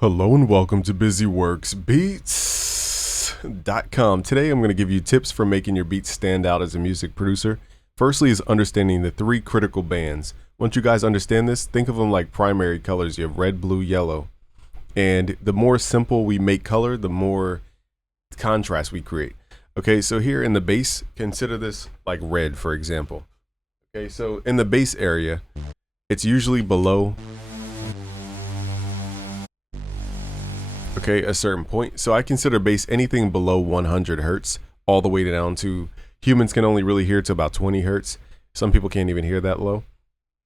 Hello and welcome to BusyWorksBeats.com. Today I'm going to give you tips for making your beats stand out as a music producer. Firstly is understanding the three critical bands. Once you guys understand this, think of them like primary colors. You have red, blue, yellow. And the more simple we make color, the more contrast we create. Okay, so here in the bass, consider this like red, for example. Okay, so in the bass area, it's usually below a certain point. So I consider bass anything below 100 hertz all the way down to humans can only really hear to about 20 hertz. Some people can't even hear that low.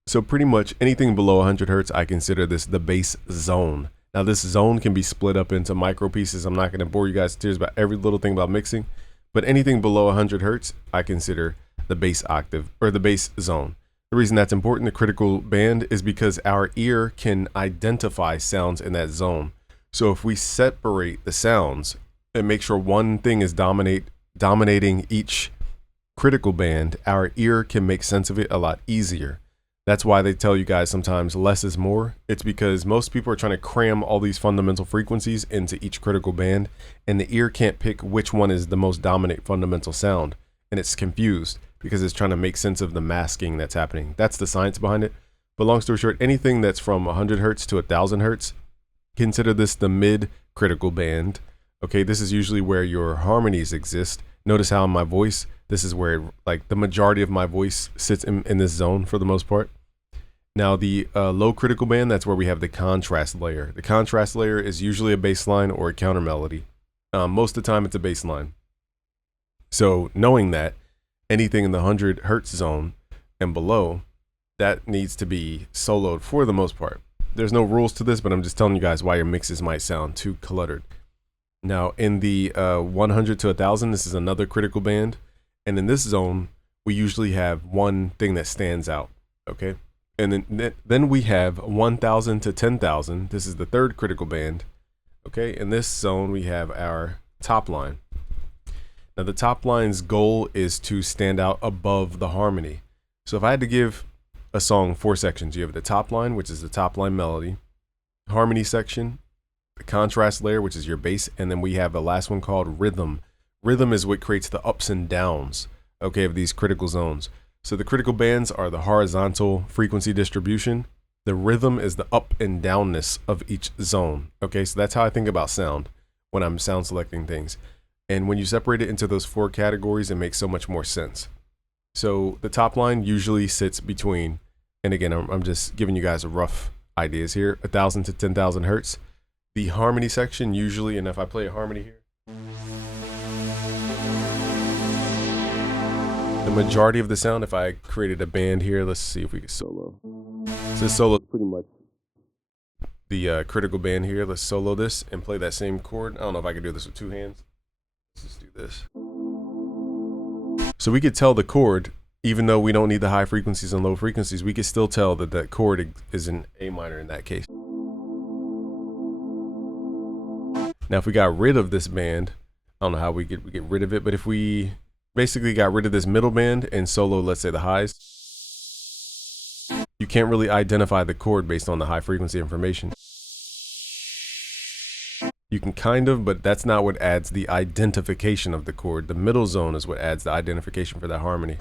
So pretty much anything below 100 hertz, I consider this the bass zone. Now this zone can be split up into micro pieces. I'm not going to bore you guys to tears about every little thing about mixing, but anything below 100 hertz, I consider the bass octave or the bass zone. The reason that's important, the critical band, is because our ear can identify sounds in that zone. So if we separate the sounds and make sure one thing is dominating each critical band, our ear can make sense of it a lot easier. That's why they tell you guys sometimes less is more. It's because most people are trying to cram all these fundamental frequencies into each critical band, and the ear can't pick which one is the most dominant fundamental sound. And it's confused because it's trying to make sense of the masking that's happening. That's the science behind it. But long story short, anything that's from 100 hertz to 1000 hertz, consider this the mid critical band. Okay, this is usually where your harmonies exist. Notice how in my voice, this is where like the majority of my voice sits in this zone for the most part. Now the low critical band, that's where we have the contrast layer. The contrast layer is usually a bass line or a counter melody. Most of the time it's a bass line. So knowing that, anything in the 100 hertz zone and below, that needs to be soloed for the most part. There's no rules to this, but I'm just telling you guys why your mixes might sound too cluttered. Now in the 100 to 1000, this is another critical band. And in this zone, we usually have one thing that stands out, okay? And then we have 1000 to 10,000. This is the third critical band, okay? In this zone, we have our top line. Now the top line's goal is to stand out above the harmony. So if I had to give a song 4 sections, you have the top line, which is the top line melody, harmony section, the contrast layer, which is your bass, and then we have the last one called rhythm. Rhythm is what creates the ups and downs, okay, of these critical zones. So the critical bands are the horizontal frequency distribution. The rhythm is the up and downness of each zone. Okay, so that's how I think about sound when I'm sound selecting things. And when you separate it into those 4 categories, it makes so much more sense. So the top line usually sits between, and again, I'm just giving you guys a rough ideas here, 1000 to 10,000 hertz. The harmony section usually, and if I play a harmony here, the majority of the sound, if I created a band here, let's see if we can solo. So this solo is pretty much the critical band here. Let's solo this and play that same chord. I don't know if I can do this with 2 hands. Let's just do this. So we could tell the chord, even though we don't need the high frequencies and low frequencies, we could still tell that that chord is an A minor in that case. Now, if we got rid of this band, I don't know how we get rid of it, but if we basically got rid of this middle band and solo, let's say the highs, you can't really identify the chord based on the high frequency information. You can kind of, but that's not what adds the identification of the chord. The middle zone is what adds the identification for that harmony.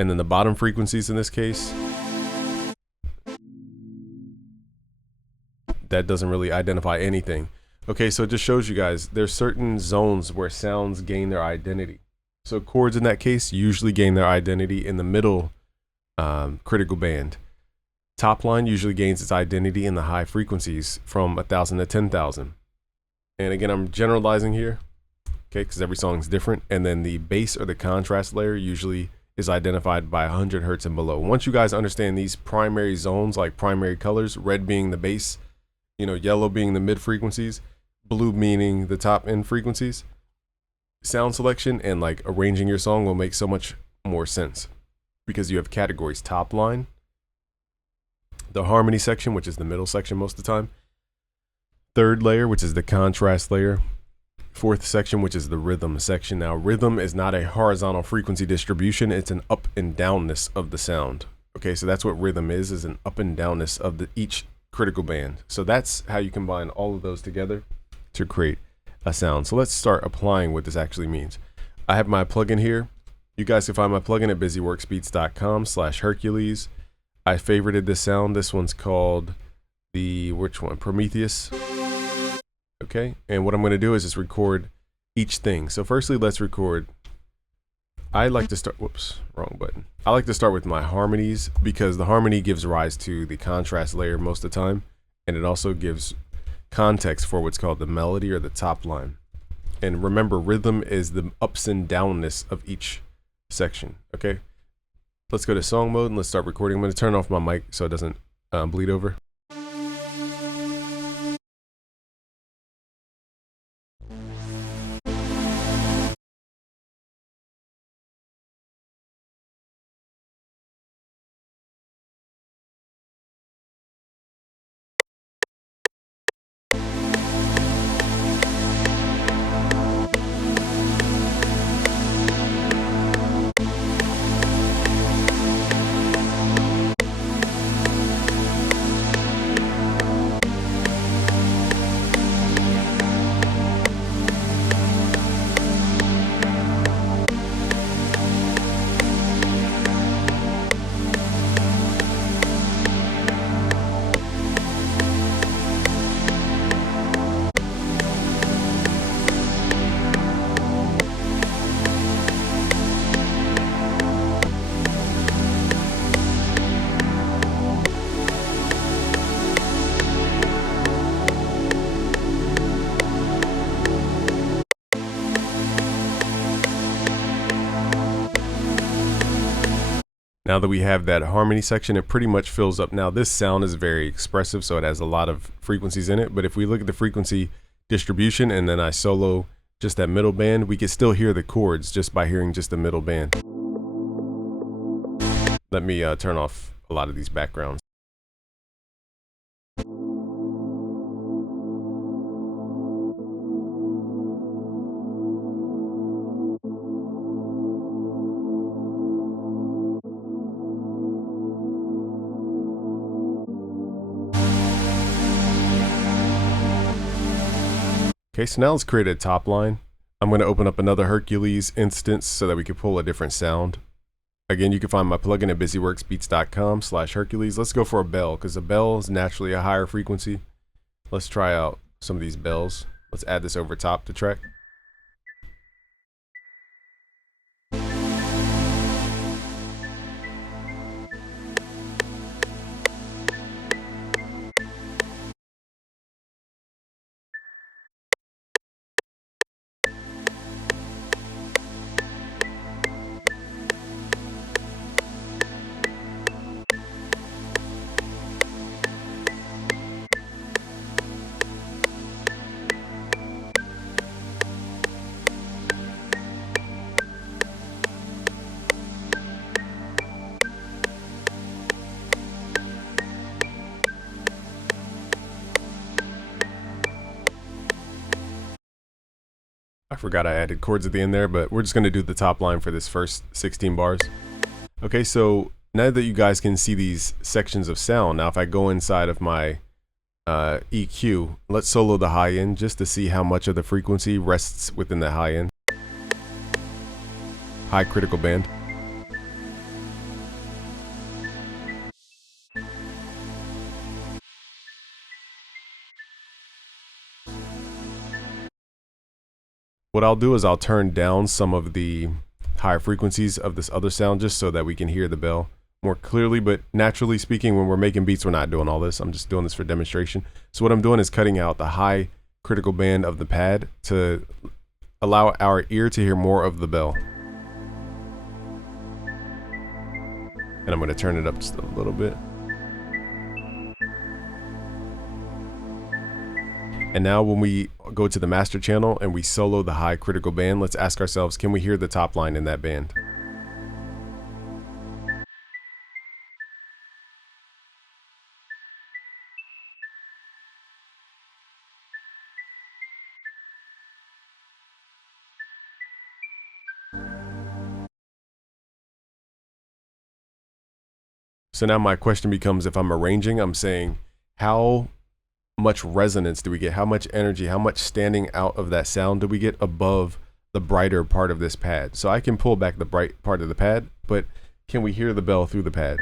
And then the bottom frequencies in this case, that doesn't really identify anything. Okay, so it just shows you guys there's certain zones where sounds gain their identity. So chords in that case usually gain their identity in the middle critical band. Top line usually gains its identity in the high frequencies from 1000 to 10,000. And again, I'm generalizing here, okay, because every song is different. And then the bass or the contrast layer usually is identified by 100 hertz and below. Once you guys understand these primary zones, like primary colors, red being the bass, yellow being the mid frequencies, blue meaning the top end frequencies, sound selection and like arranging your song will make so much more sense because you have categories: top line, the harmony section, which is the middle section most of the time, third layer, which is the contrast layer, fourth section, which is the rhythm section. Now rhythm is not a horizontal frequency distribution, it's an up and downness of the sound. Okay, so that's what rhythm is an up and downness of each critical band. So that's how you combine all of those together to create a sound. So let's start applying what this actually means. I have my plugin here. You guys can find my plugin at busyworksbeats.com/Hercules. I favorited this sound. This one's called which one? Prometheus. Okay, and what I'm going to do is just record each thing. So firstly, let's record. I like to start, whoops, wrong button. I like to start with my harmonies because the harmony gives rise to the contrast layer most of the time, and it also gives context for what's called the melody or the top line. And remember, rhythm is the ups and downness of each section. Okay, let's go to song mode and let's start recording. I'm going to turn off my mic so it doesn't bleed over. Now that we have that harmony section, it pretty much fills up. Now this sound is very expressive, so it has a lot of frequencies in it. But if we look at the frequency distribution and then I solo just that middle band, we can still hear the chords just by hearing just the middle band. Let me turn off a lot of these backgrounds. Okay, so now let's create a top line. I'm going to open up another Hercules instance so that we can pull a different sound. Again, you can find my plugin at busyworksbeats.com/Hercules. Let's go for a bell because a bell is naturally a higher frequency. Let's try out some of these bells. Let's add this over top to track. I forgot I added chords at the end there, but we're just going to do the top line for this first 16 bars. Okay, so now that you guys can see these sections of sound, now if I go inside of my EQ, let's solo the high end just to see how much of the frequency rests within the high end. High critical band. What I'll do is I'll turn down some of the higher frequencies of this other sound just so that we can hear the bell more clearly. But naturally speaking, when we're making beats, we're not doing all this. I'm just doing this for demonstration. So what I'm doing is cutting out the high critical band of the pad to allow our ear to hear more of the bell. And I'm going to turn it up just a little bit. And now when we go to the master channel and we solo the high critical band, let's ask ourselves, can we hear the top line in that band? So now my question becomes, if I'm arranging, I'm saying, how much resonance do we get? How much energy, how much standing out of that sound do we get above the brighter part of this pad? So I can pull back the bright part of the pad, but can we hear the bell through the pad?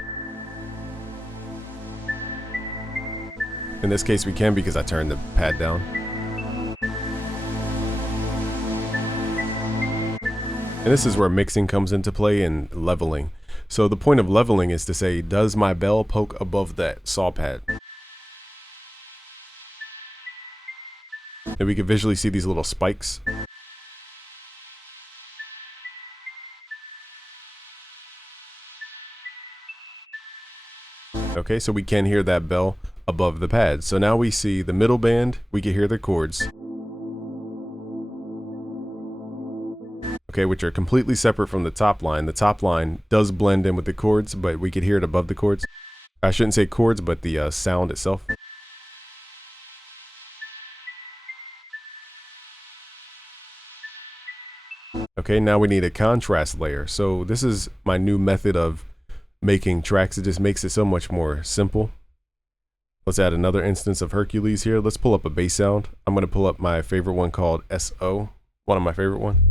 In this case we can, because I turned the pad down. And this is where mixing comes into play and leveling. So the point of leveling is to say, does my bell poke above that saw pad? And we can visually see these little spikes. Okay, so we can hear that bell above the pad. So now we see the middle band, we can hear the chords. Okay, which are completely separate from the top line. The top line does blend in with the chords, but we could hear it above the chords. I shouldn't say chords, but the sound itself. Okay, now we need a contrast layer. So this is my new method of making tracks. It just makes it so much more simple. Let's add another instance of Hercules here. Let's pull up a bass sound. I'm going to pull up my favorite one called SO, one of my favorite one.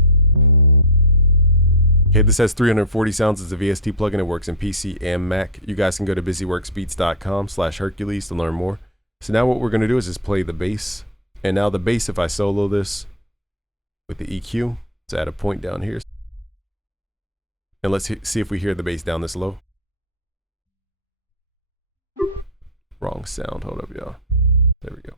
Okay, this has 340 sounds. It's a VST plugin. It works in PC and Mac. You guys can go to busyworksbeats.com/Hercules to learn more. So now what we're going to do is just play the bass. And now the bass, if I solo this with the EQ, let's add a point down here. And let's see if we hear the bass down this low. Wrong sound. Hold up, y'all. There we go.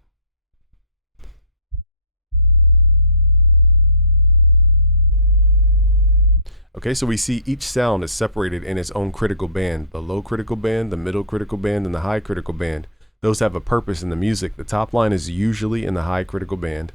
Okay, so we see each sound is separated in its own critical band. The low critical band, the middle critical band, and the high critical band. Those have a purpose in the music. The top line is usually in the high critical band.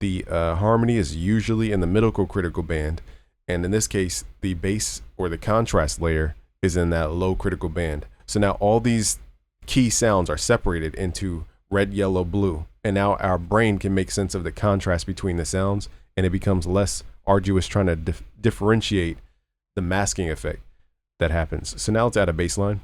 The harmony is usually in the middle critical band. And in this case, the bass or the contrast layer is in that low critical band. So now all these key sounds are separated into red, yellow, blue. And now our brain can make sense of the contrast between the sounds, and it becomes less arduous trying to differentiate the masking effect that happens. So now let's add a bass line.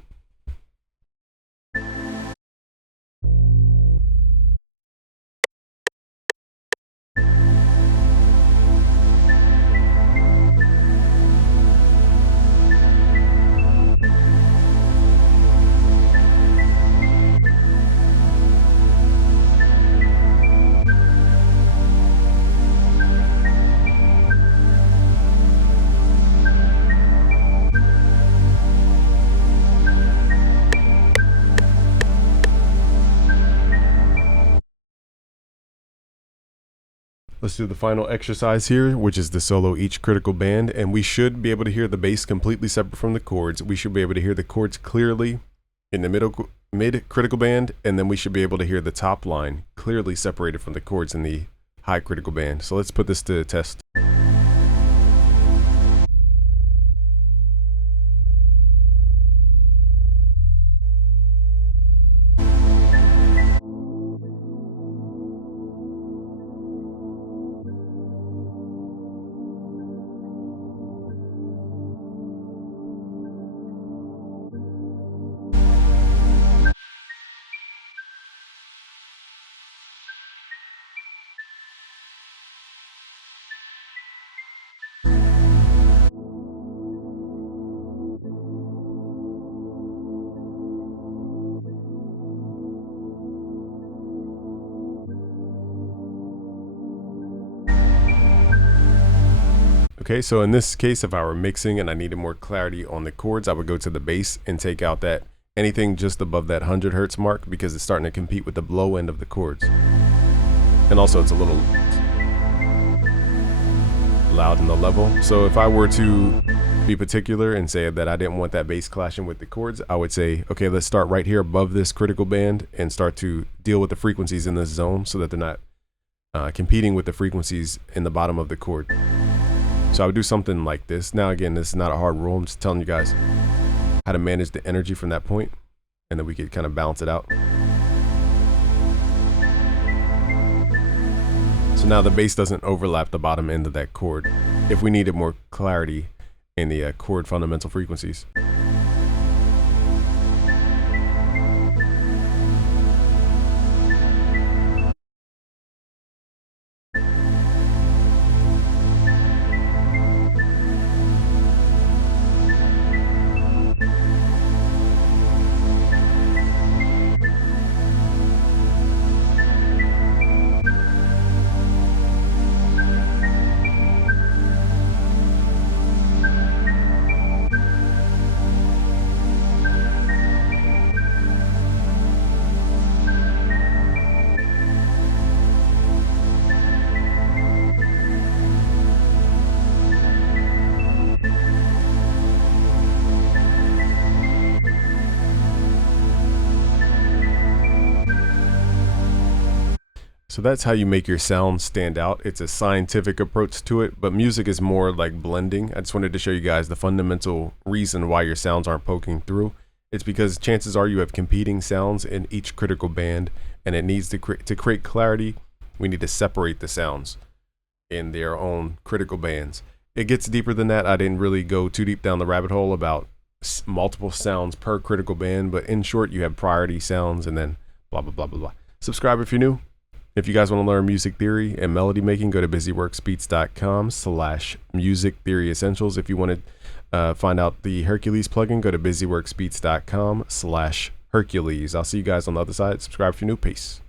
Let's do the final exercise here, which is to solo each critical band, and we should be able to hear the bass completely separate from the chords. We should be able to hear the chords clearly in the mid critical band, and then we should be able to hear the top line clearly separated from the chords in the high critical band. So let's put this to the test. Okay, so in this case, if I were mixing and I needed more clarity on the chords, I would go to the bass and take out that anything just above that 100 hertz mark, because it's starting to compete with the low end of the chords. And also it's a little loud in the level. So if I were to be particular and say that I didn't want that bass clashing with the chords, I would say, okay, let's start right here above this critical band and start to deal with the frequencies in this zone so that they're not competing with the frequencies in the bottom of the chord. So I would do something like this. Now, again, this is not a hard rule. I'm just telling you guys how to manage the energy from that point, and then we could kind of balance it out. So now the bass doesn't overlap the bottom end of that chord if we needed more clarity in the chord fundamental frequencies. So that's how you make your sound stand out. It's a scientific approach to it, but music is more like blending. I just wanted to show you guys the fundamental reason why your sounds aren't poking through. It's because chances are you have competing sounds in each critical band, and it needs to create clarity. We need to separate the sounds in their own critical bands. It gets deeper than that. I didn't really go too deep down the rabbit hole about multiple sounds per critical band, but in short, you have priority sounds and then blah, blah, blah, blah, blah. Subscribe if you're new. If you guys want to learn music theory and melody making, go to busyworksbeats.com/music theory essentials. If you want to find out the Hercules plugin, go to busyworksbeats.com/Hercules. I'll see you guys on the other side. Subscribe if you're new. Peace.